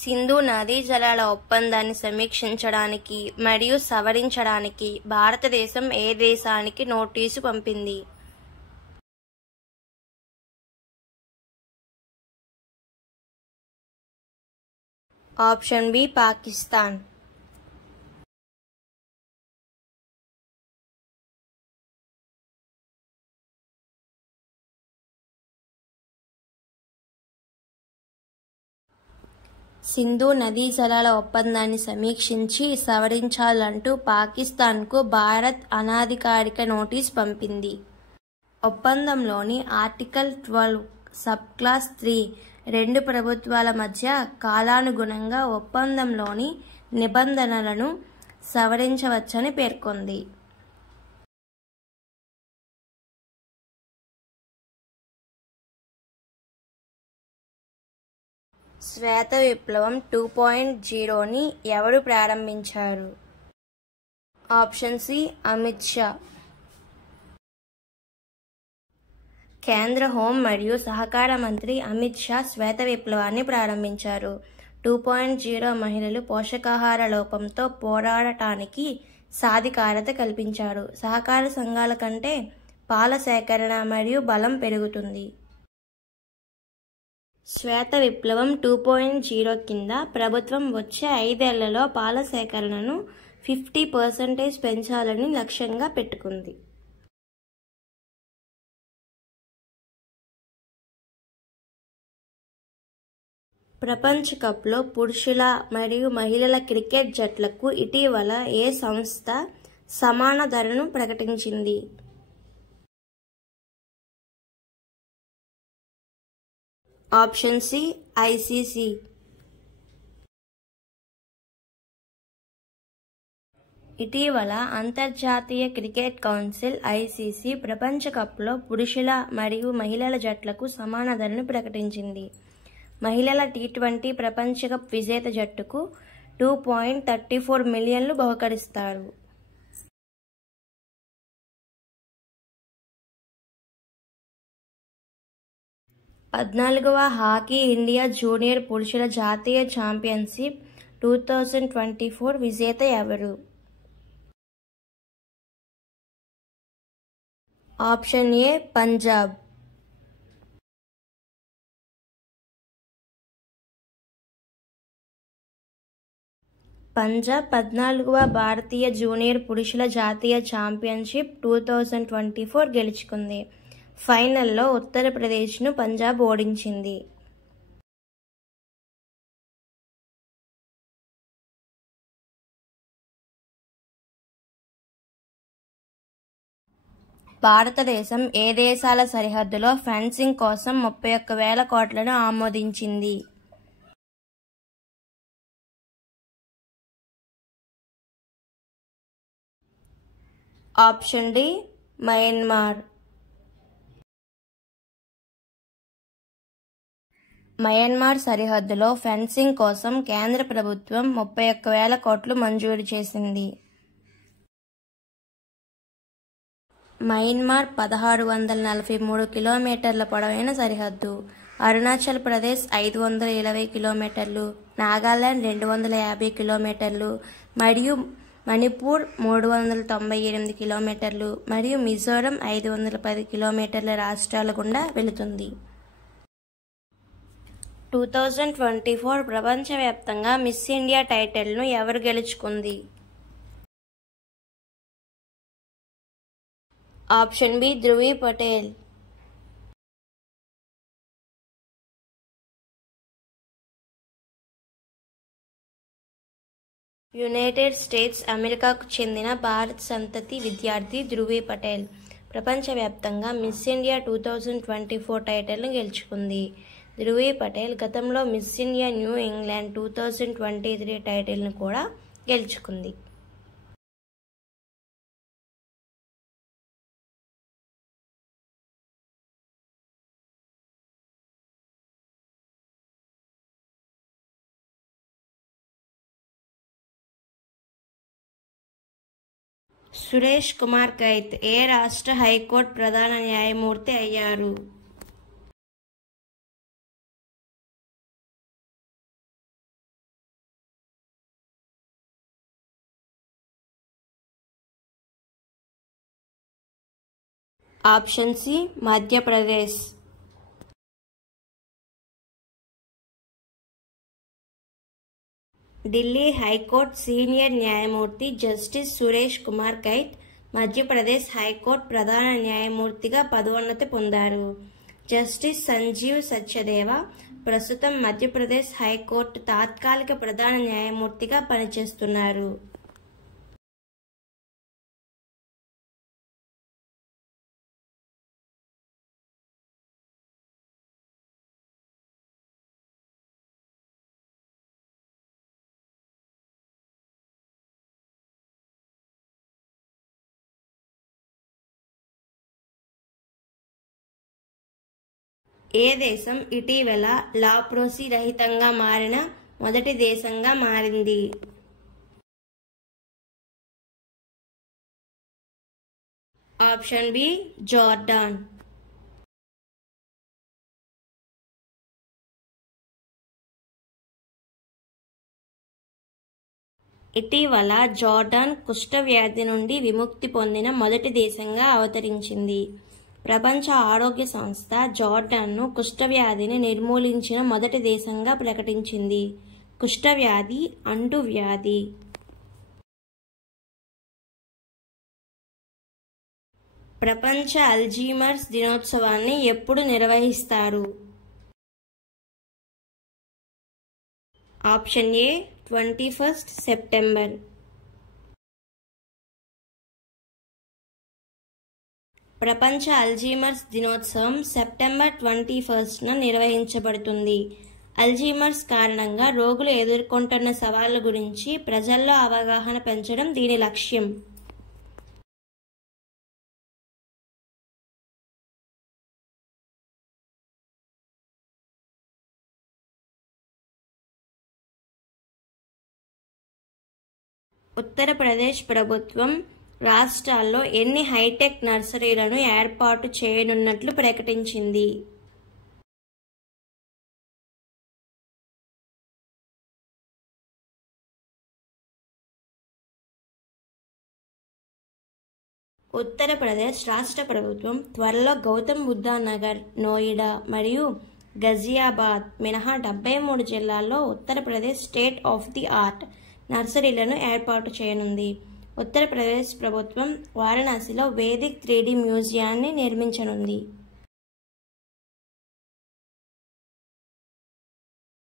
సింధు నదీ జలాల ఒప్పందాన్ని సమీక్షించడానికి మరియు సవరించడానికి భారతదేశం ఏ దేశానికి నోటీసు పంపింది? Option B Pakistan. సింధు నదీ జలాల ఒప్పందాన్ని సమీక్షించి సవరించాలంటూ పాకిస్తాన్కు భారత్ అనాధికారిక నోటీసు పంపింది. ఒప్పందంలోని ఆర్టికల్ 12 సబ్ క్లాస్ 3 రెండు ప్రభుత్వాల మధ్య కాలానుగుణంగా ఒప్పందంలోని నిబంధనలను సవరించవచ్చని పేర్కొంది. శ్వేత విప్లవం 2.0ని ఎవరు ప్రారంభించారు? Option C Amit Shah. కేంద్ర హోం మరియు సహకార మంత్రి అమిత్ షా శ్వేత విప్లవాన్ని ప్రారంభించారు. 2.0 మహిళలు పోషకాహార లోపంతో పోరాడటానికి సాధికారత కల్పించారు. సహకార సంఘాల కంటే పాల సేకరణ మరియు బలం పెరుగుతుంది. శ్వేత విప్లవం 2.0 కింద ప్రభుత్వం వచ్చే 5 ఏళ్లలో పాల సేకరణను 50% పెంచాలని లక్ష్యంగా పెట్టుకుంది. ప్రపంచ కప్లో పురుషుల మరియు మహిళల క్రికెట్ జట్లకు ఇటీవల ఏ సంస్థ సమాన ధరను ప్రకటించింది? Option C ICC. ఇటీవల అంతర్జాతీయ క్రికెట్ కౌన్సిల్ ఐసీసీ ప్రపంచ కప్లో పురుషుల మరియు మహిళల జట్లకు సమాన ధరను ప్రకటించింది. మహిళల T20 ప్రపంచ కప్ విజేత జట్టుకు $2.34 మిలియన్లు బహుకరిస్తారు. పద్నాలుగవ హాకీ ఇండియా జూనియర్ పురుషుల జాతీయ ఛాంపియన్షిప్ 2024 విజేత ఎవరు? Option A Punjab. పంజాబ్ 14వ భారతీయ జూనియర్ పురుషుల జాతీయ ఛాంపియన్షిప్ 2024 గెలుచుకుంది. ఫైనల్లో ఉత్తరప్రదేశ్ను పంజాబ్ ఓడించింది. భారతదేశం ఏ దేశాల సరిహద్దులో ఫెన్సింగ్ కోసం 31,000 కోట్లను ఆమోదించింది? Option D Myanmar. మయన్మార్ సరిహద్దులో ఫెన్సింగ్ కోసం కేంద్ర ప్రభుత్వం 31,000 కోట్లు మంజూరు చేసింది. మయన్మార్ 1643 కిలోమీటర్ల పొడవైన సరిహద్దు. అరుణాచల్ ప్రదేశ్ 520 కిలోమీటర్లు, నాగాలాండ్ 250 కిలోమీటర్లు మరియు మణిపూర్ 398 కిలోమీటర్లు మరియు మిజోరం 510 కిలోమీటర్ల రాష్ట్రాల గుండా వెళుతుంది. 2024 ప్రపంచవ్యాప్తంగా మిస్ ఇండియా టైటిల్ను ఎవరు గెలుచుకుంది? Option B Dhruvi Patel. United States అమెరికాకు చెందిన భారత్ సంతతి విద్యార్థి ధ్రువి పటేల్ ప్రపంచవ్యాప్తంగా మిస్ ఇండియా 2024 టైటిల్ను గెలుచుకుంది. ధ్రువి పటేల్ గతంలో మిస్ ఇండియా న్యూ ఇంగ్లాండ్ 2023 టైటిల్ను కూడా గెలుచుకుంది. సురేష్ కుమార్ కైత్ ఏ రాష్ట్ర హైకోర్టు ప్రధాన న్యాయమూర్తి అయ్యారు? Option C Madhya Pradesh. Delhi high court senior న్యాయమూర్తి జస్టిస్ సురేష్ కుమార్ కైత్ మధ్యప్రదేశ్ హైకోర్టు ప్రధాన న్యాయమూర్తిగా పదోన్నతి పొందారు. జస్టిస్ సంజీవ్ సచ్దేవ ప్రస్తుతం మధ్యప్రదేశ్ హైకోర్టు తాత్కాలిక ప్రధాన న్యాయమూర్తిగా పనిచేస్తున్నారు. ఏ దేశం ఇటీవల లాప్రోసీ రహితంగా మారిన మొదటి దేశంగా మారింది? Option B Jordan. ఇటీవల జార్డాన్ కుష్ఠవ్యాధి నుండి విముక్తి పొందిన మొదటి దేశంగా అవతరించింది. ప్రపంచ ఆరోగ్య సంస్థ జార్డాన్ను కుష్ఠవ్యాధిని నిర్మూలించిన మొదటి దేశంగా ప్రకటించింది. కుష్ఠవ్యాధి అంటువ్యాధి. ప్రపంచ అల్జీమర్స్ దినోత్సవాన్ని ఎప్పుడు నిర్వహిస్తారు? Option A 21 September. ప్రపంచ అల్జీమర్స్ దినోత్సవం సెప్టెంబర్ 21న నిర్వహించబడుతుంది. అల్జీమర్స్ కారణంగా రోగులు ఎదుర్కొంటున్న సవాళ్ల గురించి ప్రజల్లో అవగాహన పెంచడం దీని లక్ష్యం. ఉత్తరప్రదేశ్ ప్రభుత్వం రాష్ట్రాల్లో ఎన్ని హైటెక్ నర్సరీలను ఏర్పాటు చేయనున్నట్లు ప్రకటించింది? ఉత్తరప్రదేశ్ రాష్ట్ర ప్రభుత్వం త్వరలో గౌతమ్ బుద్ధ నగర్, నోయిడా మరియు గజియాబాద్ మినహా 73 జిల్లాల్లో Uttar Pradesh state of the art నర్సరీలను ఏర్పాటు చేయనుంది. ఉత్తరప్రదేశ్ ప్రభుత్వం వారణాసిలో వేదిక్ 3D మ్యూజియాన్ని నిర్మించనుంది.